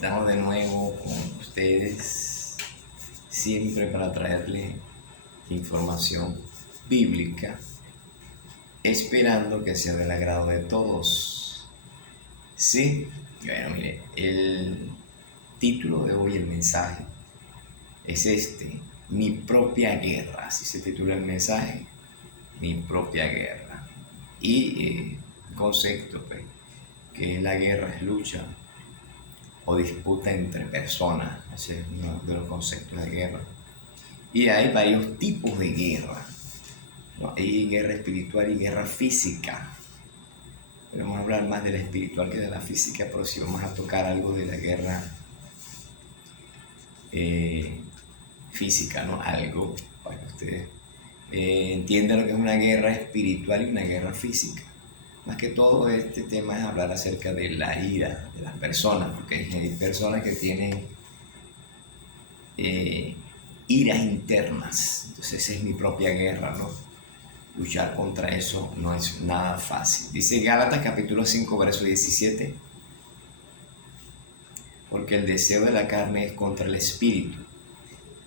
Estamos de nuevo con ustedes, siempre para traerles información bíblica, esperando que sea del agrado de todos. Sí, bueno, mire, el título de hoy, el mensaje, es mi propia guerra, así se titula el mensaje, mi propia guerra. Y concepto, pues, que la guerra es lucha o disputa entre personas. Ese es uno de los conceptos de guerra. Y hay varios tipos de guerra, ¿no? Hay guerra espiritual y guerra física. Vamos a hablar más de la espiritual que de la física, pero sí vamos a tocar algo de la guerra física, ¿no? Algo para que ustedes entiendan lo que es una guerra espiritual y una guerra física. Más que todo este tema es hablar acerca de la ira de las personas, porque hay personas que tienen iras internas. Entonces esa es mi propia guerra, ¿no? Luchar contra eso no es nada fácil. Dice Gálatas capítulo 5 verso 17, porque el deseo de la carne es contra el espíritu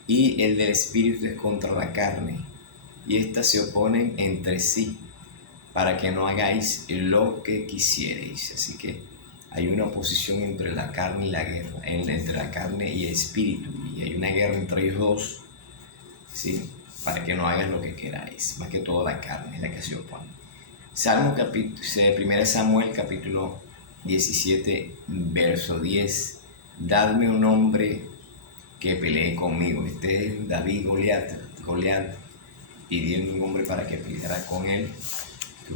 y el del espíritu es contra la carne, y éstas se oponen entre sí para que no hagáis lo que quisierais. Así que hay una oposición entre la carne y la guerra, entre la carne y el espíritu, y hay una guerra entre ellos dos, ¿sí? Para que no hagas lo que queráis. Más que todo la carne es la que se opone. Salmo capítulo, 1 Samuel capítulo 17 verso 10, dadme un hombre que pelee conmigo. Este es David Goliat pidiendo un hombre para que peleara con él.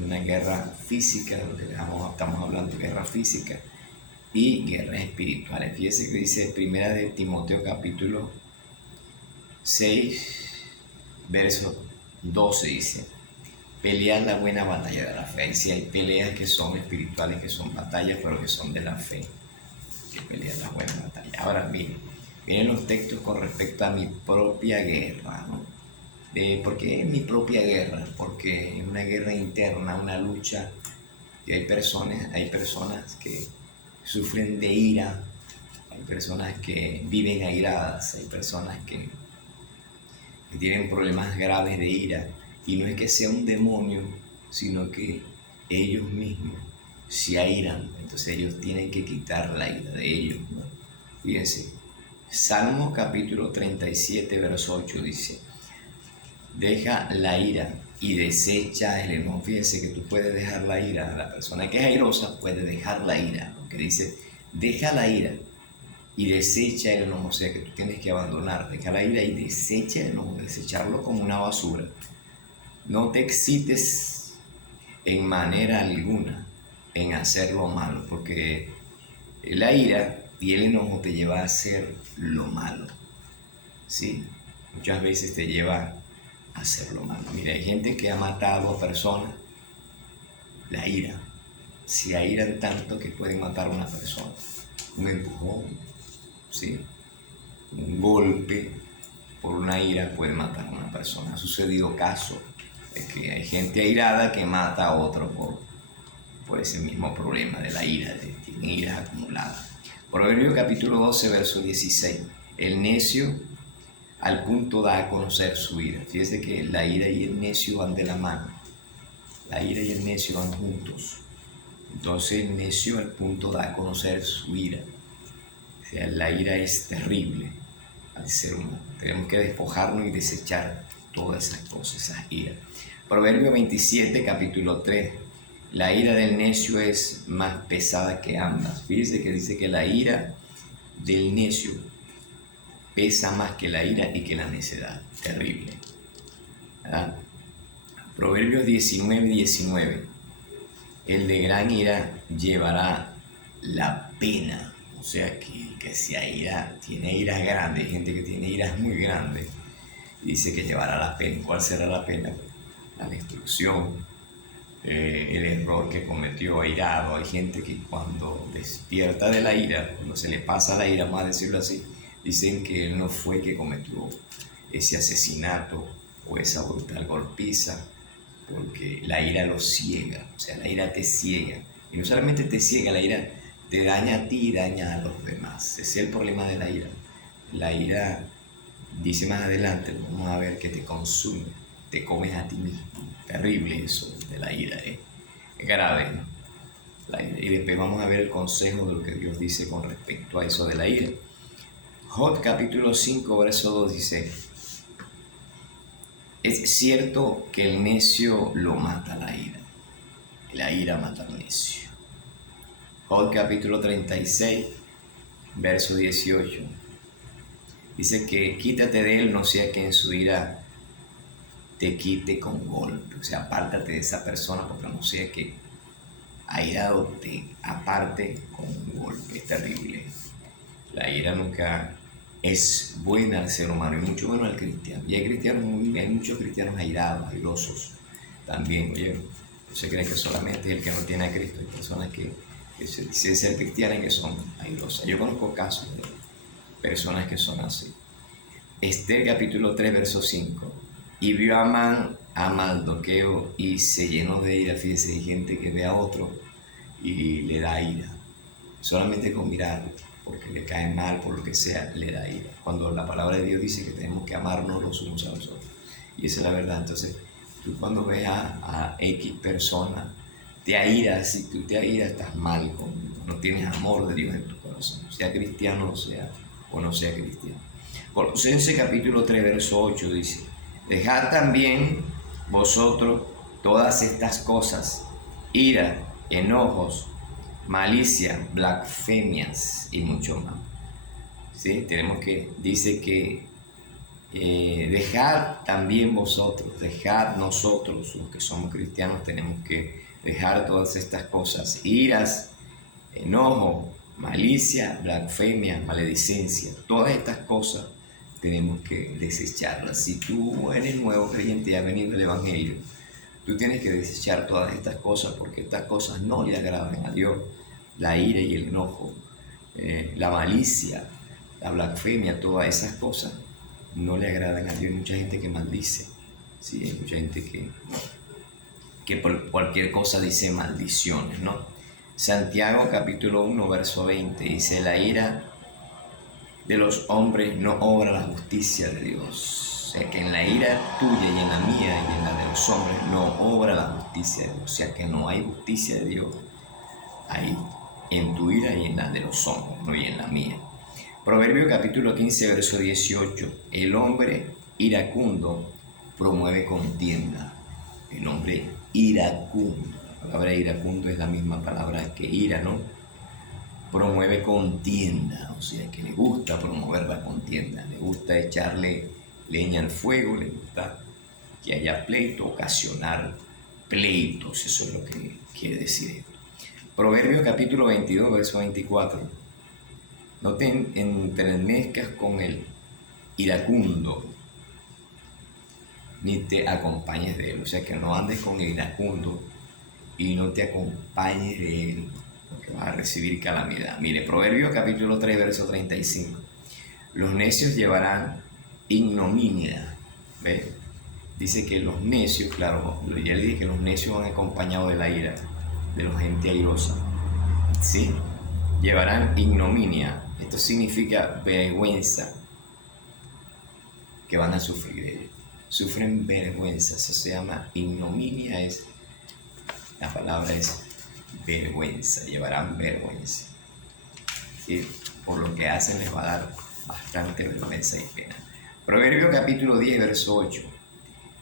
Una guerra física, de lo que estamos hablando, guerra física y guerras espirituales. Fíjese que dice 1 de Timoteo capítulo 6 verso 12, dice, pelear la buena batalla de la fe. Y si hay peleas que son espirituales, que son batallas, pero que son de la fe, que pelear la buena batalla. Ahora vienen los textos con respecto a mi propia guerra, ¿no? ¿Por qué mi propia guerra? Porque es una guerra interna, una lucha, y hay personas que sufren de ira, hay personas que viven airadas, hay personas que tienen problemas graves de ira, y no es que sea un demonio, sino que ellos mismos se airan, entonces ellos tienen que quitar la ira de ellos, ¿no? Fíjense, Salmo capítulo 37 verso 8 dice, deja la ira y desecha el enojo. Fíjense que tú puedes dejar la ira. La persona que es airosa puede dejar la ira, porque dice, deja la ira y desecha el enojo. O sea que tú tienes que abandonar, deja la ira y desecha el enojo, desecharlo como una basura. No te excites en manera alguna en hacer lo malo, porque la ira y el enojo te lleva a hacer lo malo, ¿sí? Muchas veces te lleva a hacer lo malo. Mira, hay gente que ha matado a personas, la ira, se airan tanto que pueden matar a una persona. Un empujón, ¿sí? Un golpe por una ira puede matar a una persona. Ha sucedido casos de que hay gente airada que mata a otro por ese mismo problema de la ira, tiene ira acumulada. Proverbios capítulo 12 verso 16, el necio al punto da a conocer su ira. Fíjese que la ira y el necio van de la mano, la ira y el necio van juntos. Entonces el necio al punto da a conocer su ira. O sea, la ira es terrible al ser humano. Tenemos que despojarnos y desechar todas esas cosas, esas iras. Proverbio 27 capítulo 3, la ira del necio es más pesada que ambas. Fíjese que dice que la ira del necio pesa más que la ira y que la necedad. Terrible, ¿verdad? Proverbios 19, el de gran ira llevará la pena. O sea que si hay ira, tiene iras grandes, hay gente que tiene iras muy grandes, dice que llevará la pena. ¿Cuál será la pena? La destrucción, el error que cometió airado. Hay gente que cuando despierta de la ira, cuando se le pasa la ira, vamos a decirlo así, dicen que él no fue que cometió ese asesinato o esa brutal golpiza, porque la ira lo ciega. O sea, la ira te ciega, y no solamente te ciega, la ira te daña a ti y daña a los demás. Ese es el problema de la ira. La ira, dice más adelante, vamos a ver que te consume, te comes a ti mismo. Terrible eso de la ira, ¿eh? Es grave, ¿no? La ira. Y después vamos a ver el consejo de lo que Dios dice con respecto a eso de la ira. Job capítulo 5, verso 2 dice: es cierto que el necio lo mata la ira mata al necio. Job capítulo 36, verso 18, dice que quítate de él, no sea que en su ira te quite con golpe, o sea, apártate de esa persona porque no sea que airado te aparte con un golpe. Es terrible. La ira nunca es buena al ser humano y mucho bueno al cristiano. Y hay muchos cristianos airados, airosos también. Oye, no se cree que solamente el que no tiene a Cristo. Hay personas que se dicen ser cristianas y que son airosas. Yo conozco casos de personas que son así. Esther capítulo 3, verso 5. Y vio a Amán a Mardoqueo y se llenó de ira. Fíjese, hay gente que ve a otro y le da ira. Solamente con mirarlo, porque le cae mal, por lo que sea, le da ira. Cuando la palabra de Dios dice que tenemos que amarnos los unos a los otros. Y esa es la verdad. Entonces, tú cuando ves a X persona, te airas. Si tú te airas, estás mal, no tienes amor de Dios en tu corazón. Sea cristiano o no sea cristiano. Colosenses capítulo 3, verso 8 dice: dejad también vosotros todas estas cosas, ira, enojos, malicia, blasfemias y mucho más. ¿Sí? Dice que dejad también vosotros, dejad nosotros, los que somos cristianos, tenemos que dejar todas estas cosas, iras, enojo, malicia, blasfemia, maledicencia, todas estas cosas tenemos que desecharlas. Si tú eres nuevo creyente y has venido del Evangelio, tú tienes que desechar todas estas cosas porque estas cosas no le agradan a Dios. La ira y el enojo, la malicia, la blasfemia, todas esas cosas no le agradan a Dios. Hay mucha gente que maldice, ¿sí? Hay mucha gente que por cualquier cosa dice maldiciones, ¿no? Santiago capítulo 1, verso 20 dice: la ira de los hombres no obra la justicia de Dios. O sea que en la ira tuya y en la mía y en la de los hombres no obra la justicia de Dios. O sea que no hay justicia de Dios ahí, en tu ira y en la de los hombres, no y en la mía. Proverbio capítulo 15, verso 18. El hombre iracundo promueve contienda. El hombre iracundo. La palabra iracundo es la misma palabra que ira, ¿no? Promueve contienda, o sea que le gusta promover la contienda, le gusta echarle leña al fuego, le gusta que haya pleito, ocasionar pleitos, eso es lo que quiere decir esto. Proverbios capítulo 22, verso 24. No te entremezcas con el iracundo, ni te acompañes de él, o sea que no andes con el iracundo y no te acompañes de él, porque vas a recibir calamidad. Mire, Proverbios capítulo 3, verso 35. Los necios llevarán ignominia. ¿Ves? Dice que los necios, claro, ya le dije que los necios van acompañados de la ira, de la gente airosa. ¿Sí? Llevarán ignominia. Esto significa vergüenza que van a sufrir ellos. Sufren vergüenza, eso se llama ignominia, la palabra es vergüenza, llevarán vergüenza. ¿Sí? Por lo que hacen les va a dar bastante vergüenza y pena. Proverbio capítulo 10, verso 8.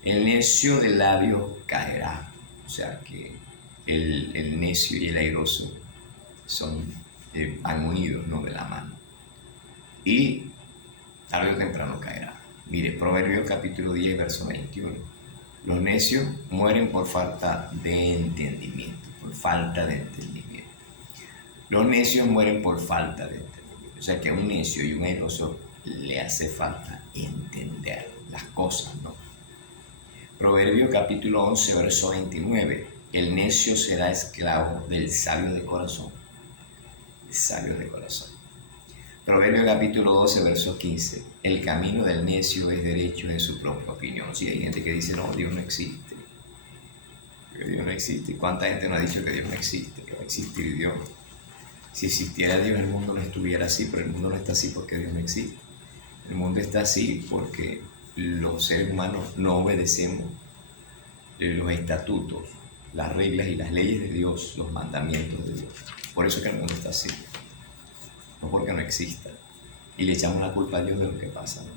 El necio de labios caerá. O sea que el necio y el airoso van unidos, no de la mano. Y tarde o temprano caerá. Mire, Proverbios capítulo 10, verso 21. Los necios mueren por falta de entendimiento, por falta de entendimiento. Los necios mueren por falta de entendimiento. O sea que a un necio y un airoso le hace falta entender las cosas, ¿no? Proverbios capítulo 11, verso 29. El necio será esclavo del sabio de corazón. El sabio de corazón. Proverbios capítulo 12, verso 15. El camino del necio es derecho en su propia opinión. Si hay gente que dice, no, Dios no existe. Que Dios no existe. ¿Cuánta gente no ha dicho que Dios no existe? Que va a existir Dios. Si existiera Dios, el mundo no estuviera así, pero el mundo no está así porque Dios no existe. El mundo está así porque los seres humanos no obedecemos los estatutos, las reglas y las leyes de Dios, los mandamientos de Dios. Por eso es que el mundo está así, no porque no exista. Y le echamos la culpa a Dios de lo que pasa, ¿no?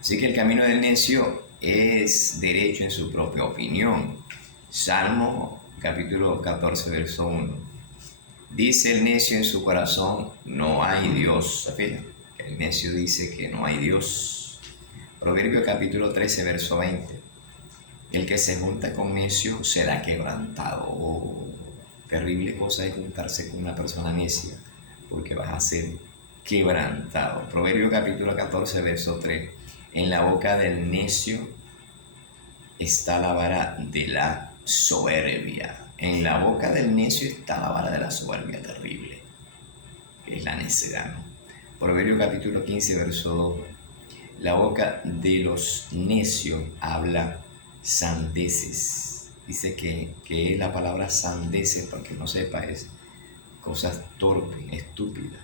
Así que el camino del necio es derecho en su propia opinión. Salmo capítulo 14, verso 1. Dice el necio en su corazón, no hay Dios. Fíjate, el necio dice que no hay Dios. Proverbio capítulo 13, verso 20. El que se junta con necio será quebrantado. Oh, terrible cosa es juntarse con una persona necia, porque vas a ser quebrantado. Proverbio capítulo 14, verso 3. En la boca del necio está la vara de la soberbia. En la boca del necio está la vara de la soberbia terrible, que es la necedad, ¿no? Proverbio capítulo 15, verso 2. La boca de los necios habla sandeces. Dice que la palabra sandeces, para que no sepa, es cosas torpes, estúpidas,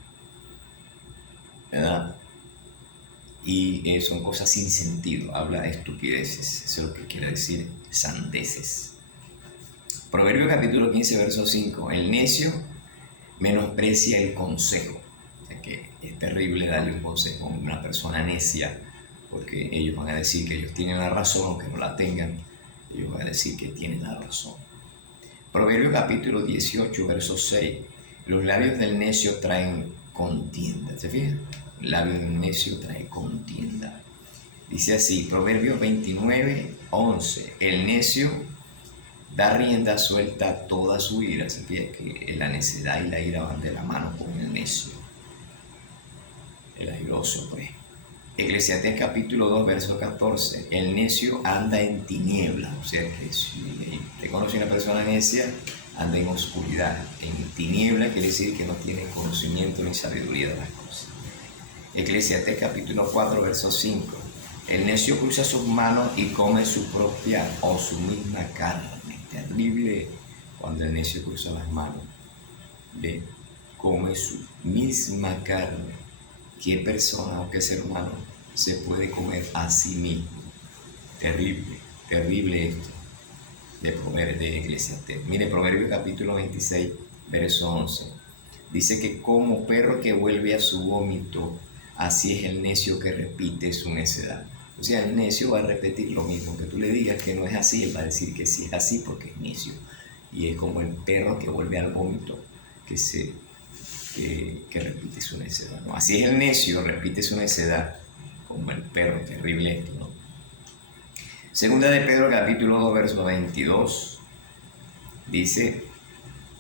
¿verdad? Y son cosas sin sentido, habla estupideces, eso es lo que quiere decir sandeces. Proverbio capítulo 15, verso 5. El necio menosprecia el consejo. O sea que es terrible darle un consejo a una persona necia, porque ellos van a decir que ellos tienen la razón, aunque no la tengan, ellos van a decir que tienen la razón. Proverbio capítulo 18, verso 6. Los labios del necio traen contienda. ¿Se fijan? El labio del necio trae contienda. Dice así, Proverbios 29, 11. El necio da rienda suelta a toda su ira. Se fija que la necedad y la ira van de la mano con el necio. El airoso, pues. Eclesiastés capítulo 2, verso 14. El necio anda en tinieblas. O sea que si te conoce una persona necia, anda en oscuridad. En tinieblas quiere decir que no tiene conocimiento ni sabiduría de las cosas. Eclesiastés capítulo 4, verso 5. El necio cruza sus manos y come su propia o su misma carne. Terrible cuando el necio cruza las manos, le come su misma carne. ¿Qué persona o qué ser humano se puede comer a sí mismo? Terrible, terrible esto de Eclesiastés. Mire, Proverbios capítulo 26, verso 11. Dice que como perro que vuelve a su vómito, así es el necio que repite su necedad. O sea, el necio va a repetir lo mismo, que tú le digas que no es así, él va a decir que sí es así porque es necio. Y es como el perro que vuelve al vómito, que repite su necedad, ¿no? Así es el necio, repite su necedad, como el perro, terrible esto, ¿no? Segunda de Pedro capítulo 2, verso 22, dice,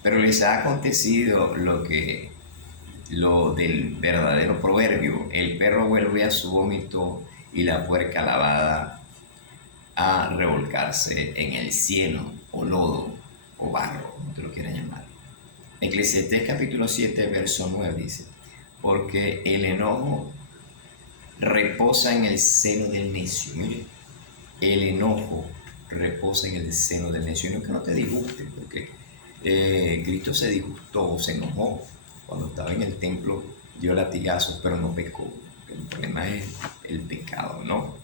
pero les ha acontecido lo del verdadero proverbio, el perro vuelve a su vómito y la puerca lavada a revolcarse en el cieno, o lodo, o barro, como te lo quieran llamar. Eclesiastés capítulo 7, verso 9 dice, porque el enojo reposa en el seno del necio. Mire, el enojo reposa en el seno del necio. Y no es que no te disguste, porque Cristo se disgustó, se enojó. Cuando estaba en el templo dio latigazos, pero no pecó. El problema es el pecado, ¿no?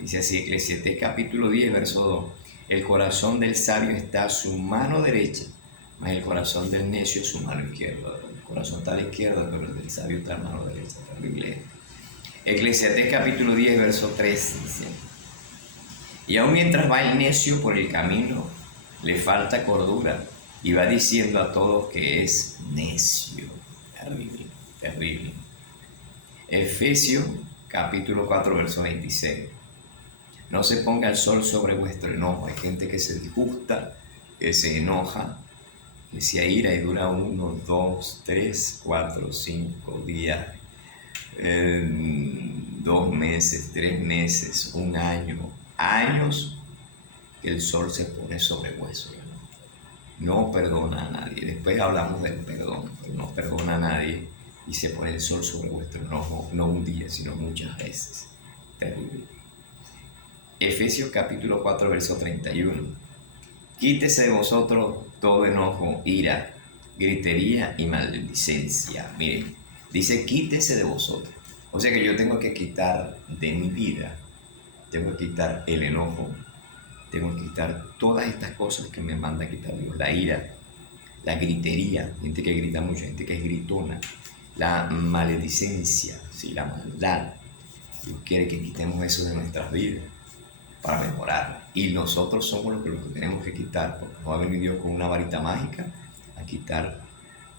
Dice así, Eclesiastés capítulo 10, verso 2. El corazón del sabio está a su mano derecha, mas el corazón del necio a su mano izquierda. El corazón está a la izquierda, pero el del sabio está a la mano derecha. Terrible. Eclesiastés capítulo 10, verso 3 dice, y aún mientras va el necio por el camino, le falta cordura, y va diciendo a todos que es necio. Terrible, terrible. Efesios capítulo 4, verso 26. No se ponga el sol sobre vuestro enojo. Hay gente que se disgusta, que se enoja, que se aira y dura 1, 2, 3, 4, 5 días, 2 meses, 3 meses, 1 año, años que el sol se pone sobre hueso. No perdona a nadie. Después hablamos del perdón, pero no perdona a nadie y se pone el sol sobre vuestro enojo, no un día, sino muchas veces. Terrible. Efesios capítulo 4, verso 31. Quítese de vosotros todo enojo, ira, gritería y maledicencia. Miren, dice, quítese de vosotros. O sea que yo tengo que quitar de mi vida, tengo que quitar el enojo, tengo que quitar todas estas cosas que me manda a quitar Dios. La ira, la gritería, gente que grita mucho, gente que es gritona, la maledicencia, ¿sí? La maldad. Dios quiere que quitemos eso de nuestras vidas para mejorar. Y nosotros somos los que tenemos que quitar, porque no va a venir Dios con una varita mágica a quitar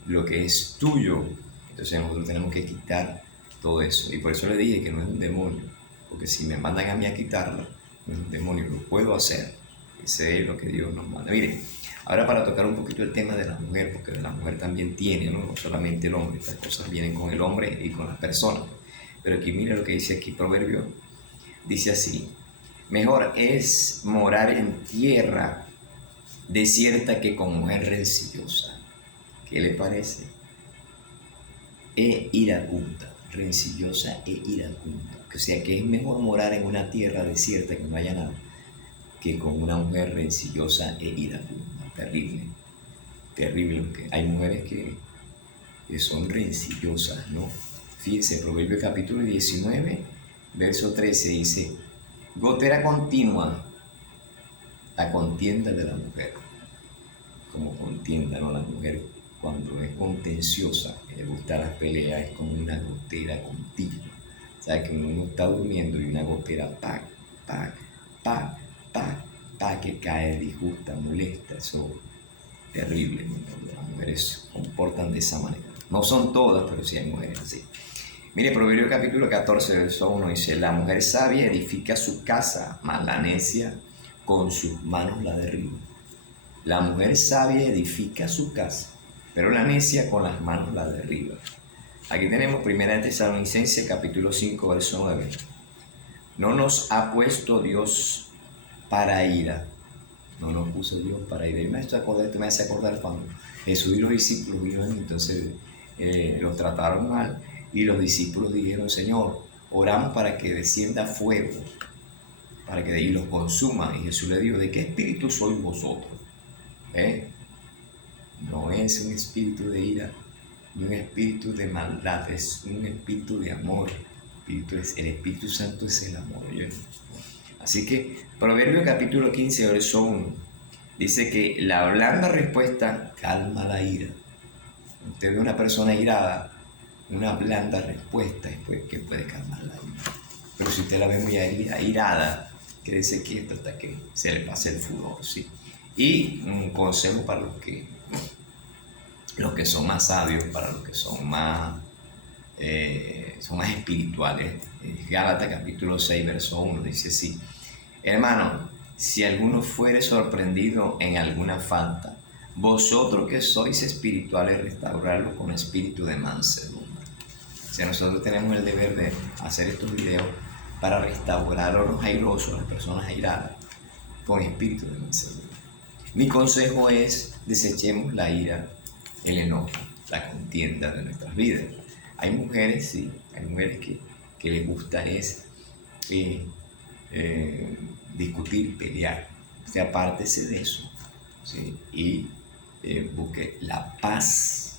lo que es tuyo. Entonces nosotros tenemos que quitar todo eso. Y por eso le dije que no es un demonio, porque si me mandan a mí a quitarlo, no es un demonio, lo puedo hacer. Ese es lo que Dios nos manda. Miren, ahora para tocar un poquito el tema de la mujer, porque la mujer también tiene, no solamente el hombre, estas cosas vienen con el hombre y con las personas. Pero aquí mira lo que dice aquí Proverbio, dice así, mejor es morar en tierra desierta que con mujer rencillosa. ¿Qué le parece? E iracunda, rencillosa e iracunda. O sea que es mejor morar en una tierra desierta que no haya nada, que con una mujer rencillosa e iracunda. Terrible, terrible, porque hay mujeres que son rencillosas, ¿no? Fíjense, Proverbio capítulo 19, verso 13 dice, gotera continua, la contienda de la mujer. Como contienda, ¿no? La mujer cuando es contenciosa, le gusta las peleas, es como una gotera continua. O sea, que uno está durmiendo y una gotera, pa, pa, pa, pa, pa, que cae, disgusta, molesta, eso es terrible, ¿no? Las mujeres se comportan de esa manera. No son todas, pero sí hay mujeres así. Mire, Proverbio capítulo 14, verso 1 dice, la mujer sabia edifica su casa, mas la necia con sus manos la derriba. La mujer sabia edifica su casa, pero la necia con las manos la derriba. Aquí tenemos 1 Tesalonicenses capítulo 5, verso 9. No nos ha puesto Dios para ira. No nos puso Dios para ira. Y me hace acordar cuando Jesús y los discípulos iban, entonces los trataron mal. Y los discípulos dijeron, Señor, oramos para que descienda fuego, para que de ahí los consuma. Y Jesús le dijo, ¿de qué espíritu sois vosotros? No es un espíritu de ira, ni un espíritu de maldad, es un espíritu de amor. El Espíritu Santo es el amor. Así que Proverbio capítulo 15, verso 1, dice que la blanda respuesta calma la ira. Usted ve una persona irada, una blanda respuesta es que puede calmar la ira. Pero si usted la ve muy airada, quédese quieto hasta que se le pase el furor, ¿sí? Y un consejo para los que son más sabios, para los que son más espirituales. Gálatas capítulo 6, verso 1 dice así, hermano, si alguno fuere sorprendido en alguna falta, vosotros que sois espirituales, restaurarlo con espíritu de mansedumbre. O sea, nosotros tenemos el deber de hacer estos videos para restaurar a los airosos, a las personas airadas, con espíritu de mansedumbre. Mi consejo es, desechemos la ira, el enojo, la contienda de nuestras vidas. Hay mujeres, sí, hay mujeres que les gusta es discutir, pelear. O sea, apártese de eso, ¿sí? Y busque la paz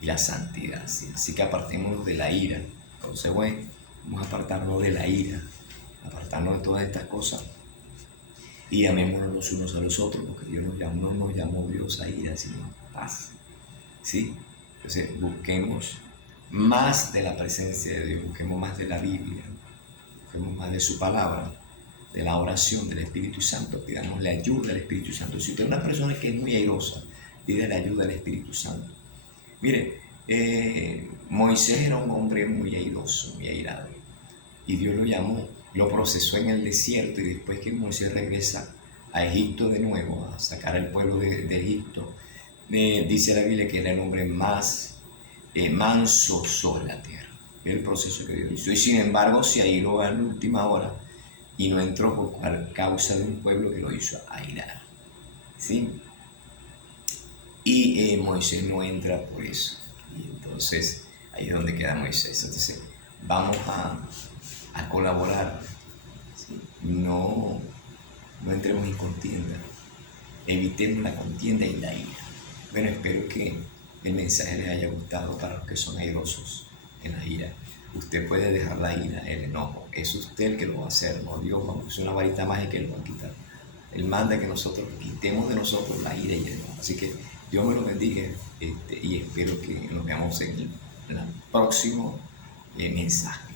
y la santidad, ¿sí? Así que apartémonos de la ira. Entonces, bueno, vamos a apartarnos de la ira, apartarnos de todas estas cosas y amémonos los unos a los otros, porque Dios no nos llamó Dios a ira, sino a paz, ¿sí? Entonces, busquemos más de la presencia de Dios, busquemos más de la Biblia, busquemos más de su palabra, de la oración del Espíritu Santo, pidamos la ayuda del Espíritu Santo. Si usted es una persona que es muy airosa, pide la ayuda del Espíritu Santo. Mire, Moisés era un hombre muy airoso, muy airado, y Dios lo llamó, lo procesó en el desierto, y después que Moisés regresa a Egipto de nuevo, a sacar al pueblo de Egipto, dice la Biblia que era el hombre más manso sobre la tierra. El proceso que Dios hizo. Y sin embargo se airó a la última hora y no entró por causa de un pueblo que lo hizo airar, ¿sí? Y Moisés no entra por eso. Y entonces ahí es donde queda Moisés. Entonces vamos a colaborar, ¿sí? No entremos en contienda, evitemos la contienda y la ira. Bueno, espero que el mensaje les haya gustado para los que son airosos en la ira. Usted puede dejar la ira, el enojo. Es usted el que lo va a hacer, no Dios. Es una varita mágica y lo va a quitar. Él manda que nosotros quitemos de nosotros la ira y el enojo. Así que Dios me lo bendiga y espero que nos veamos en el próximo mensaje.